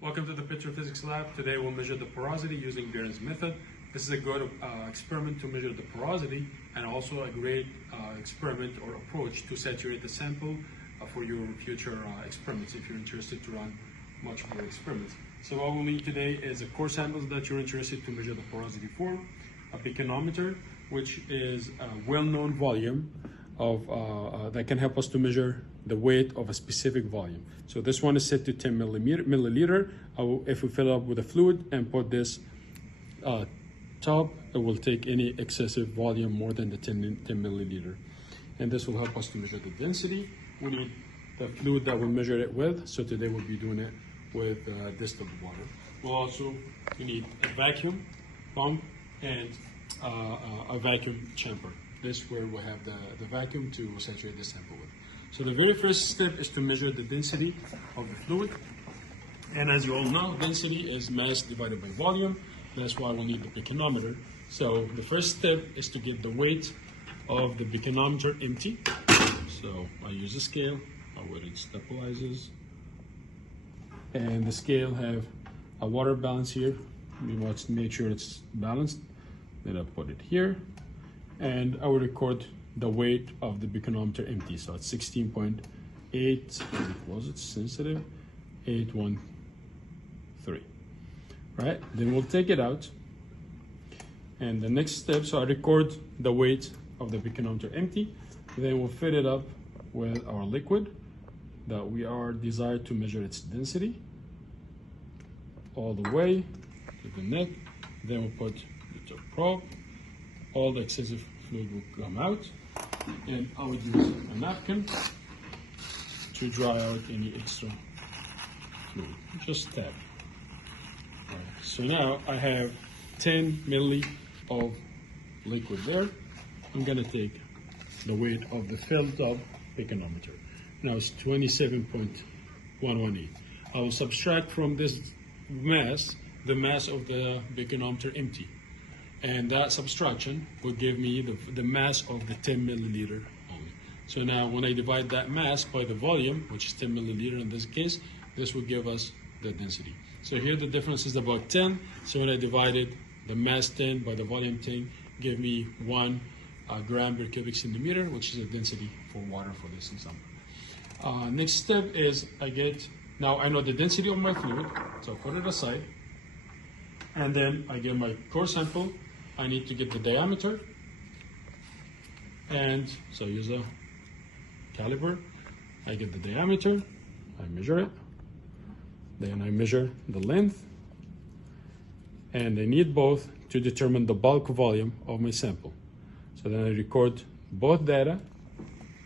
Welcome to the Petrophysics Lab. Today we'll measure the porosity using Behrens method. This is a good experiment to measure the porosity and also a great experiment or approach to saturate the sample for your future experiments if you're interested to run much more experiments. So what we'll need today is a core sample that you're interested to measure the porosity for, a beaconometer, which is a well-known volume of that can help us to measure the weight of a specific volume. So this one is set to 10 milliliter. If we fill up with a fluid and put this top, it will take any excessive volume more than the 10 milliliter. And this will help us to measure the density. We need the fluid that we'll measure it with. So today we'll be doing it with distilled water. We need a vacuum pump and a vacuum chamber. This is where we have the vacuum to saturate the sample with. So the very first step is to measure the density of the fluid. And as you all know, density is mass divided by volume. That's why we'll need the beaconometer. So the first step is to get the weight of the beaconometer empty. So I use a scale, where it stabilizes. And the scale have a water balance here. We want to make sure it's balanced. Then I put it here. And I will record the weight of the beaconometer empty. So it's 16.8, close it, sensitive, 813, right? Then we'll take it out. And the next step, so I record the weight of the beaconometer empty. Then we'll fill it up with our liquid that we are desired to measure its density all the way to the neck. Then we'll put the top probe. All the excessive fluid will come out, and I would use a napkin to dry out any extra fluid. Just tap. Right. So now I have 10 milliliters of liquid there. I'm gonna take the weight of the filled up beaconometer. Now it's 27.118. I will subtract from this mass the mass of the beaconometer empty. And that subtraction will give me the mass of the 10 milliliter only. So now when I divide that mass by the volume, which is 10 milliliter in this case, this will give us the density. So here the difference is about 10. So when I divided the mass 10 by the volume 10, give me 1 gram per cubic centimeter, which is the density for water for this example. Next step is now I know the density of my fluid, so I put it aside. And then I get my core sample. I need to get the diameter, and so I use a caliper. I get the diameter, I measure it, then I measure the length, and I need both to determine the bulk volume of my sample. So then I record both data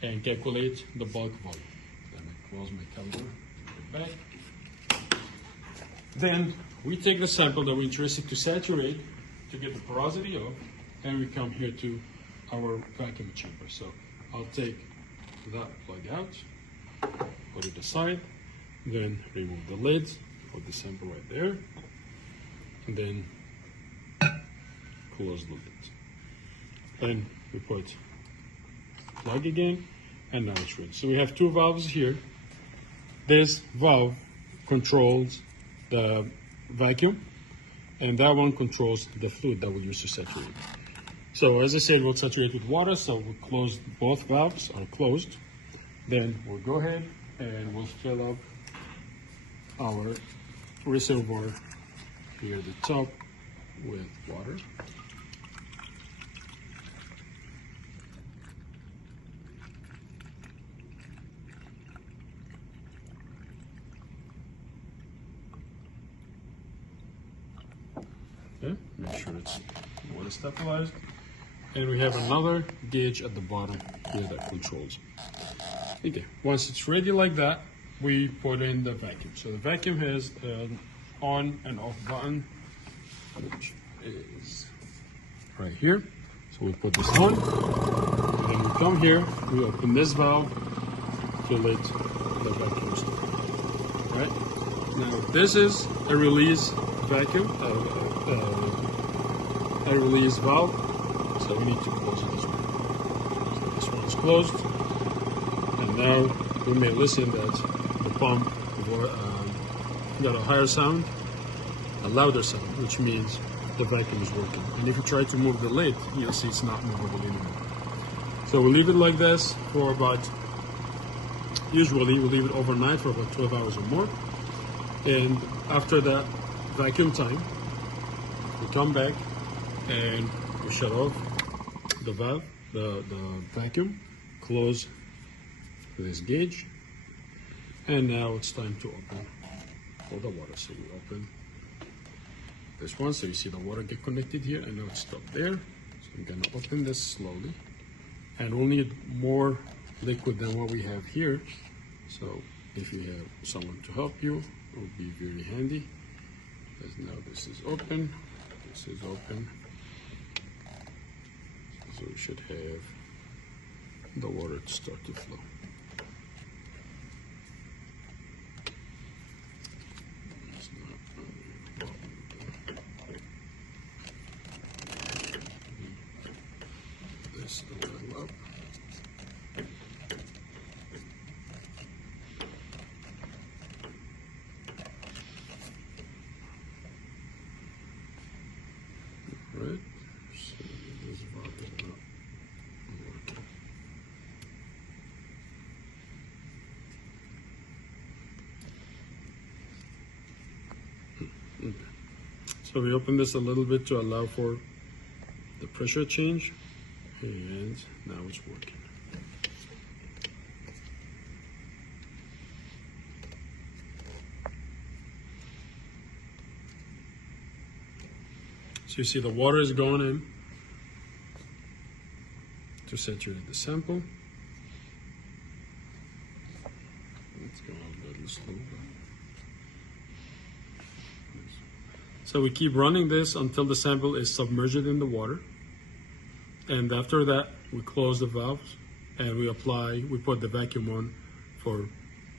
and calculate the bulk volume. Then I close my caliper, put it back. Then we take the sample that we're interested to saturate to get the porosity of, and we come here to our vacuum chamber. So I'll take that plug out, put it aside, then remove the lid, put the sample right there, and then close the lid. Then we put plug again, and now it's ready. So we have two valves here. This valve controls the vacuum, and that one controls the fluid that we'll use to saturate. So as I said, we'll saturate with water, so we'll close, both valves are closed. Then we'll go ahead and we'll fill up our reservoir here at the top with water. Okay, make sure it's water stabilized. And we have another gauge at the bottom here that controls. Okay, once it's ready like that, we put in the vacuum. So the vacuum has an on and off button, which is right here. So we put this on, and then we come here, we open this valve to let the vacuum start. Right? Now this is a release vacuum, a release valve, so we need to close it as well. So this one is closed, and now we may listen that the pump got a higher sound, a louder sound, which means the vacuum is working. And if you try to move the lid, you'll see it's not movable anymore. So we'll leave it like this for about, usually we'll leave it overnight for about 12 hours or more. And after that vacuum time, we come back and we shut off the valve, the vacuum, close this gauge, and now it's time to open all the water. So we open this one, so you see the water get connected here, and now it's stopped there. So I'm gonna open this slowly, and we'll need more liquid than what we have here. So if you have someone to help you, it will be very handy. Because now this is open, this is open. So we should have the water to start to flow. This a little up. Right. So this valve is not working. Okay. So we open this a little bit to allow for the pressure change, and now it's working. So you see the water is going in to saturate the sample. It's going a little slow. So we keep running this until the sample is submerged in the water. And after that, we close the valves and we put the vacuum on for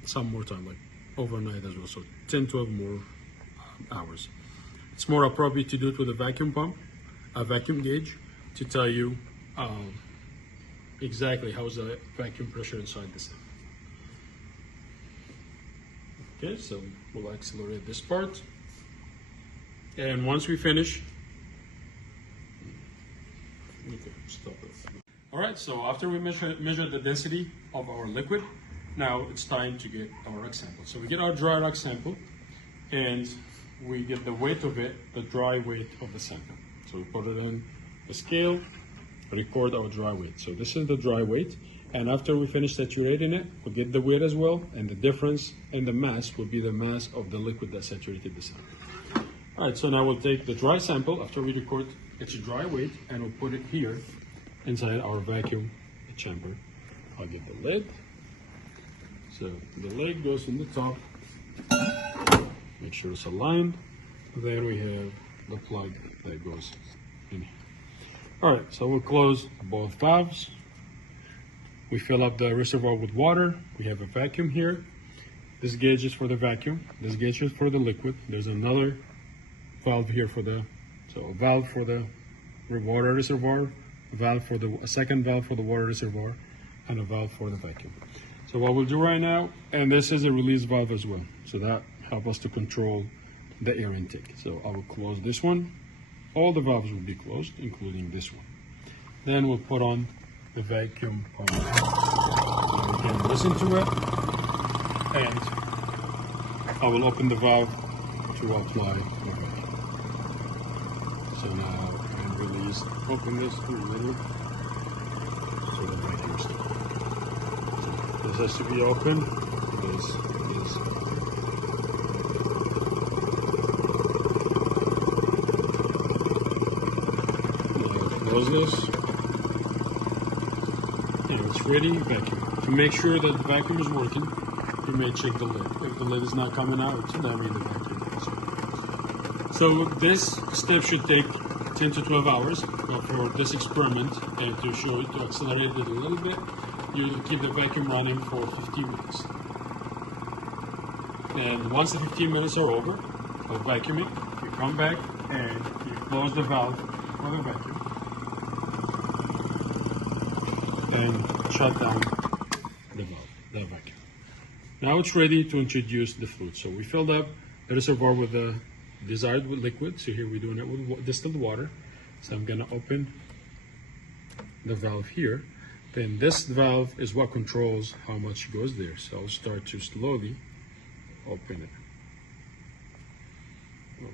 some more time, like overnight as well. So 10, 12 more hours. It's more appropriate to do it with a vacuum pump, a vacuum gauge, to tell you exactly how's the vacuum pressure inside the sample. Okay, so we'll accelerate this part. And once we finish, okay, stop it. All right, so after we measure the density of our liquid, now it's time to get our rock sample. So we get our dry rock sample, and we get the weight of it, the dry weight of the sample. So we put it on the scale, record our dry weight. So this is the dry weight, and after we finish saturating it, we'll get the weight as well, and the difference in the mass will be the mass of the liquid that saturated the sample. All right, so now we'll take the dry sample after we record its dry weight, and we'll put it here inside our vacuum chamber. I'll get the lid. So the lid goes in the top. Make sure it's aligned. Then we have the plug that goes in here. All right, so we'll close both valves. We fill up the reservoir with water. We have a vacuum here. This gauge is for the vacuum. This gauge is for the liquid. There's another valve here so a valve for the water reservoir, a second valve for the water reservoir, and a valve for the vacuum. So what we'll do right now, and this is a release valve as well, so that helps us to control the air intake. So I will close this one. All the valves will be closed, including this one. Then we'll put on the vacuum pump. So we can listen to it, and I will open the valve to apply the vacuum. So now I can release, open this a little, so the vacuum starts. This has to be open. This. Now close this, and it's ready. Vacuum. To make sure that the vacuum is working, you may check the lid. If the lid is not coming out, that means the vacuum is working. So this step should take 10 to 12 hours for this experiment, and to accelerate it a little bit, you keep the vacuum running for 15 minutes. And once the 15 minutes are over of vacuuming, you come back and you close the valve for the vacuum, and shut down the valve, the vacuum. Now it's ready to introduce the fluid. So we filled up the reservoir with the desired liquid. So here we're doing it with distilled water. So I'm gonna open the valve here. Then this valve is what controls how much goes there. So I'll start to slowly open it.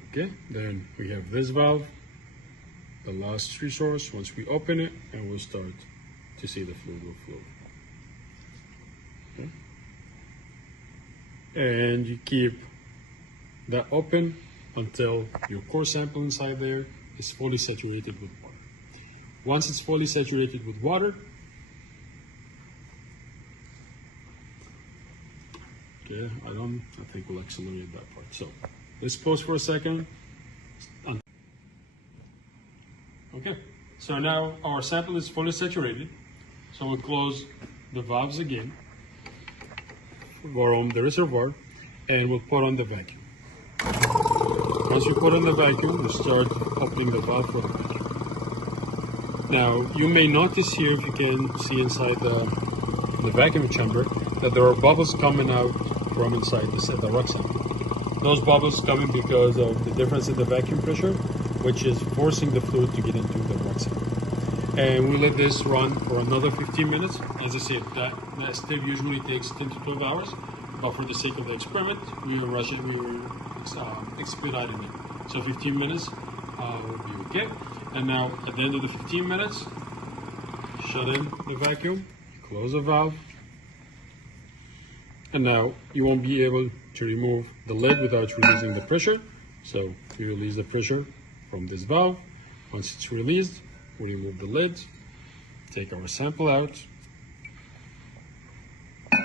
Okay, then we have this valve, the last resource. Once we open it, and we'll start to see the fluid will flow. Okay. And you keep that open until your core sample inside there is fully saturated with water. Once it's fully saturated with water, okay, I think we'll accelerate that part. So let's pause for a second. Okay, so now our sample is fully saturated. So we'll close the valves again, warm the reservoir, and we'll put on the vacuum. Once you put on the vacuum, we'll start opening the valve for the vacuum. Now, you may notice here, if you can see inside the vacuum chamber, that there are bubbles coming out from inside the rock sample. Those bubbles coming because of the difference in the vacuum pressure, which is forcing the fluid to get into the rock sample. And we let this run for another 15 minutes. As I said, that step usually takes 10 to 12 hours, but for the sake of the experiment, we were expediting it. So 15 minutes will be okay. And now at the end of the 15 minutes, shut in the vacuum, close the valve, and now you won't be able to remove the lid without releasing the pressure. So we release the pressure from this valve. Once it's released, we remove the lid, take our sample out. All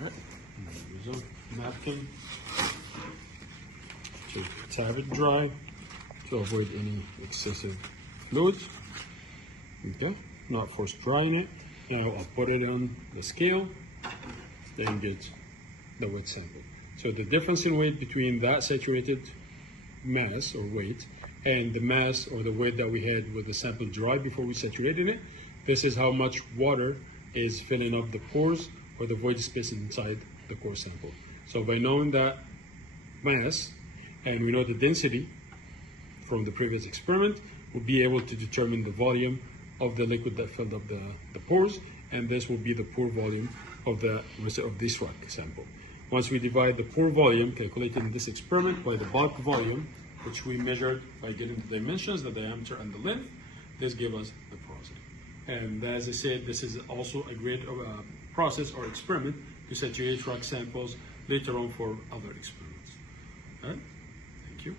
right, use a napkin to tap it dry to avoid any excessive fluids. Okay, not force drying it. Now I'll put it on the scale, then get the wet sample. So the difference in weight between that saturated mass or weight and the mass or the weight that we had with the sample dry before we saturated it, this is how much water is filling up the pores or the void space inside the core sample. So by knowing that mass, and we know the density from the previous experiment, we'll be able to determine the volume of the liquid that filled up the pores, and this will be the pore volume of this rock sample. Once we divide the pore volume calculated in this experiment by the bulk volume, which we measured by getting the dimensions, the diameter and the length, this gives us the porosity. And as I said, this is also a great process or experiment to saturate rock samples later on for other experiments. All right, thank you.